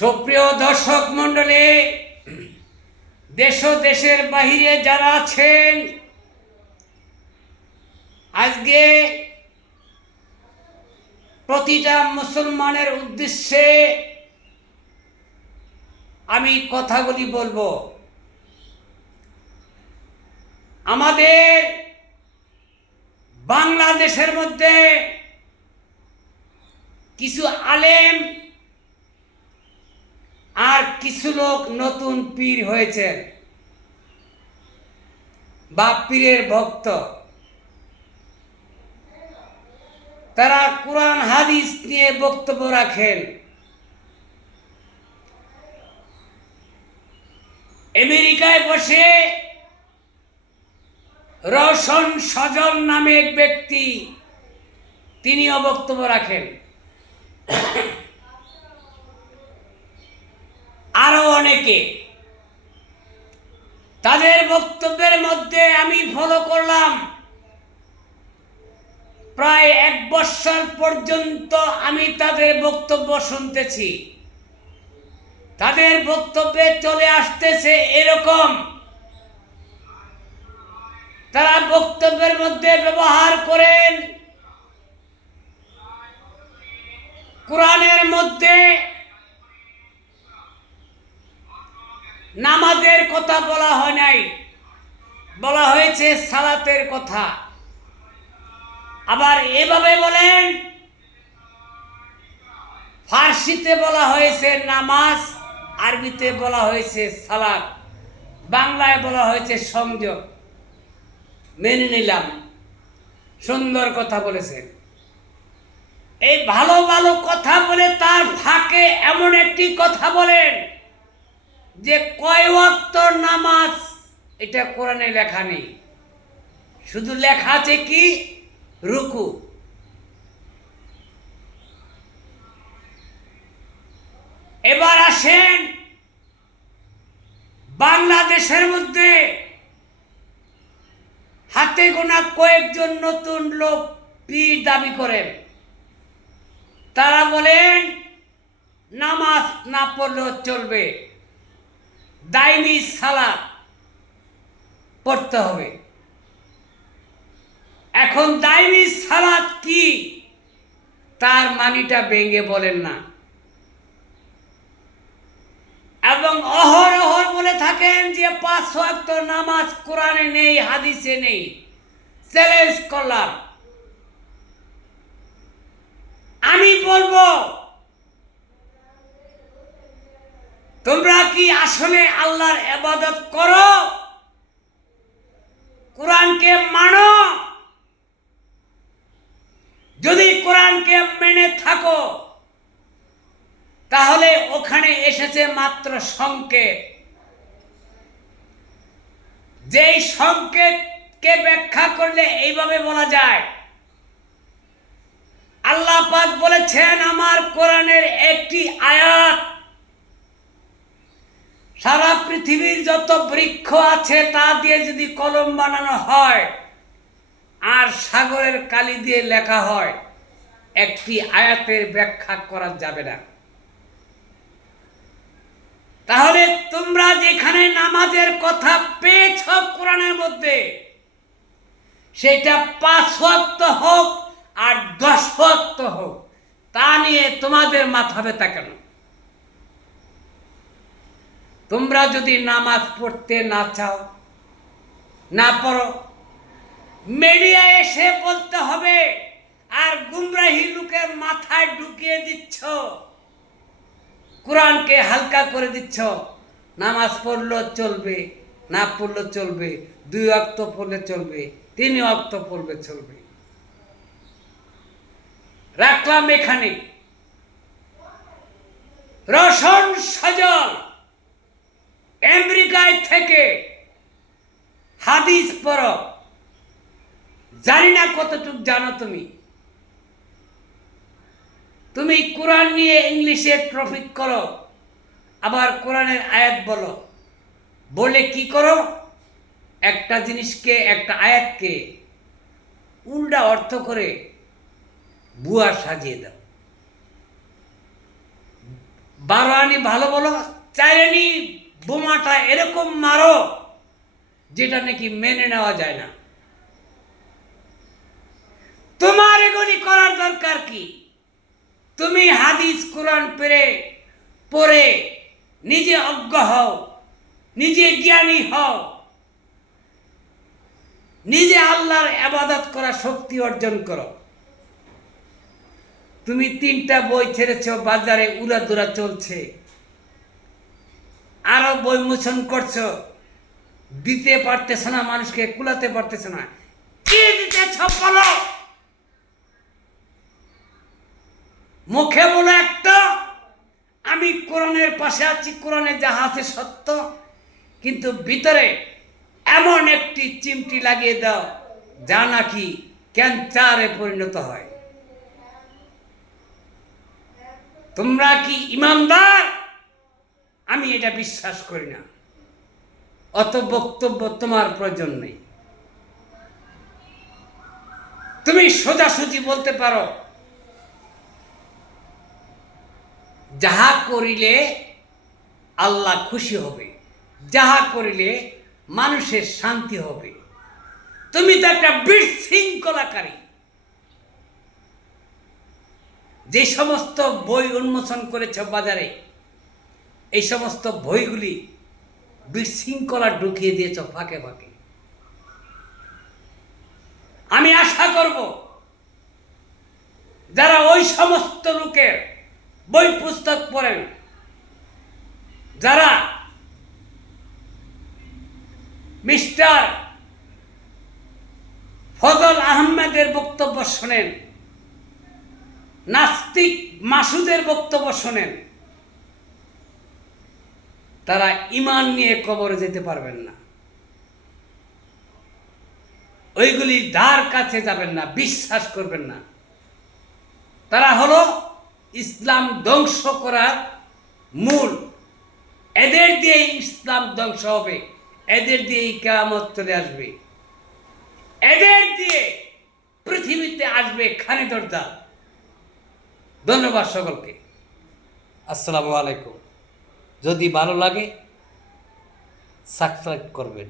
সুপ্রিয় দর্শক মণ্ডলী, দেশ ও দেশের বাহিরে যারা আছেন, আজকে প্রতিটা মুসলমানের উদ্দেশ্যে আমি কথাগুলি বলবো। আমাদের বাংলাদেশের মধ্যে কিছু আলেম আর কিছু লোক নতুন পীর হয়েছেন বা পীরের ভক্ত। তারা কোরআন হাদিস নিয়ে বক্তব্য রাখেন। আমেরিকায় বসে রওশন সজল নামে এক ব্যক্তি, তিনিও বক্তব্য রাখেন। আরো অনেকে। তাদের বক্তব্যের মধ্যে আমি ফলো করলাম, প্রায় 1 বছর পর্যন্ত আমি তাদের বক্তব্য শুনতেছি। তাদের বক্তব্যে চলে আসতেছে এরকম, তারা বক্তব্যের মধ্যে ব্যবহার করেন কোরআনের মধ্যে নামাজের কথা বলা হয় নাই, বলা হয়েছে সালাতের কথা। আবার এভাবে বলেন ফার্সিতে বলা হয়েছে নামাজ, আরবিতে বলা হয়েছে সালাত, বাংলায় বলা হয়েছে সংযোগ। মেনে নিলাম, সুন্দর কথা বলেছেন। এই ভালো ভালো কথা বলে তার ফাঁকে এমন একটি কথা বলেন যে কয় ওয়াক্ত নামাজ, এটা কোরআনে লেখা নেই, শুধু লেখা আছে কি রুকু। এবার আসেন বাংলাদেশের মধ্যে হাতে গোনা কয়েকজন নতুন লোক পীর দাবি করেন। তারা বলেন নামাজ না পড়লেও চলবে, দাইমি সালাত পড়তে হবে। এখন দাইমি সালাত কি তার মানিটা ভেঙে বলেন না, এবং অহরহ বলে থাকেন যে 5 ওয়াক্ত নামাজ কোরআনে নেই, হাদিসে নেই। চ্যালেঞ্জ করলাম। আমি বলবো, তোমরা কি আসলে আল্লাহর ইবাদত করো? কোরআনকে মানো? যদি কোরআনকে মেনে থাকো তাহলে ওখানে এসেছে মাত্র সংকেত। যেই সংকেতকে ব্যাখ্যা করলে এইভাবে বলা যায়, আল্লাহ পাক বলেছেন আমার কোরআনের একটি আয়াত সারা পৃথিবীর যত বৃক্ষ আছে তা দিয়ে যদি কলম বানানো হয় আর সাগরের কালি দিয়ে লেখা হয়, একটি আয়াতের ব্যাখ্যা করা যাবে না। তাহলে তোমরা যেখানে নামাজের কথা পেয়েছ কোরআনের মধ্যে, সেটা 5 ওয়াক্ত হোক আর 10 ওয়াক্ত হোক, তা নিয়ে তোমাদের মাথা ব্যথা কেন? তোমরা যদি নামাজ পড়তে না চাও, না পড়ো, মিডিয়ায় এসে বলতে হবে আর গুমরাহি লোকের মাথায় ঢুকিয়ে দিচ্ছ, কোরআনকে হালকা করে দিচ্ছ। নামাজ পড়লেও চলবে, না পড়লেও চলবে, 2 ওয়াক্ত পড়লে চলবে, 3 ওয়াক্ত পড়লে চলবে। রাখলাম এখানে। রওশন সজল আমেরিকায় থেকে হাদিস পড়ো, জানি না কতটুক জানো তুমি। তুমি কোরআন নিয়ে ইংলিশে ট্রফিক করো, আবার কোরআনের আয়াত বলো, বলে কি করো? একটা জিনিসকে, একটা আয়াতকে উল্টা অর্থ করে বুয়া সাজিয়ে দাও। 12 আনি ভালো বলো, 4 আনি বোমাটা এরকম মারো যেটা নাকি মেনে নেওয়া যায় না। তোমার এগুলি করার দরকার কি? তুমি হাদিস কোরআন পড়ে নিজে অজ্ঞ হও, নিজে জ্ঞানী হও, নিজে আল্লাহর ইবাদত করা শক্তি অর্জন করো। তুমি 3টা বই ছেড়েছ, বাজারে উড়াদুরা চলছে, আরো বই মোচন করছো, দিতে পারতেছ না, মানুষকে কুলাতে পারতেছ না। কি দিতেছ বলো? মুখে বলো একটা, আমি কোরআনের পাশে আছি, কোরআনে যাহা আছে সত্য, কিন্তু ভিতরে এমন একটি চিমটি লাগিয়ে দাও যা নাকি ক্যান্সারে পরিণত হয়। তোমরা কি ইমানদার? আমি এটা বিশ্বাস করি না। অত বক্তব্য তোমার প্রয়োজন নেই। তুমি সোজাসুজি বলতে পারো, যাহা করিলে আল্লাহ খুশি হবে, যাহা করিলে মানুষের শান্তি হবে। তুমি তো একটা বিশৃঙ্খলাকারী। যে সমস্ত বই উন্মোচন করেছ বাজারে, এই সমস্ত বইগুলি বিশৃঙ্খলা ঢুকিয়ে দিয়েছ ফাঁকে ফাঁকে। আমি আশা করব যারা ওই সমস্ত লোকের বই পুস্তক পড়েন, যারা মিস্টার ফজল আহমেদের বক্তব্য শোনেন, নাস্তিক মাসুদের বক্তব্য শোনেন, তারা ঈমান নিয়ে কবরে যেতে পারবেন না। ওইগুলি ধার কাছে যাবেন না, বিশ্বাস করবেন না। তারা হলো ইসলাম ধ্বংস করার মূল। এদের দিয়ে ইসলাম ধ্বংস হবে, এদের দিয়ে কিয়ামত চলে আসবে, এদের দিয়ে পৃথিবীতে আসবে খানিদর জাল। ধন্যবাদ সকলকে। আসসালামু আলাইকুম। যদি ভালো লাগে সাবস্ক্রাইব করবেন।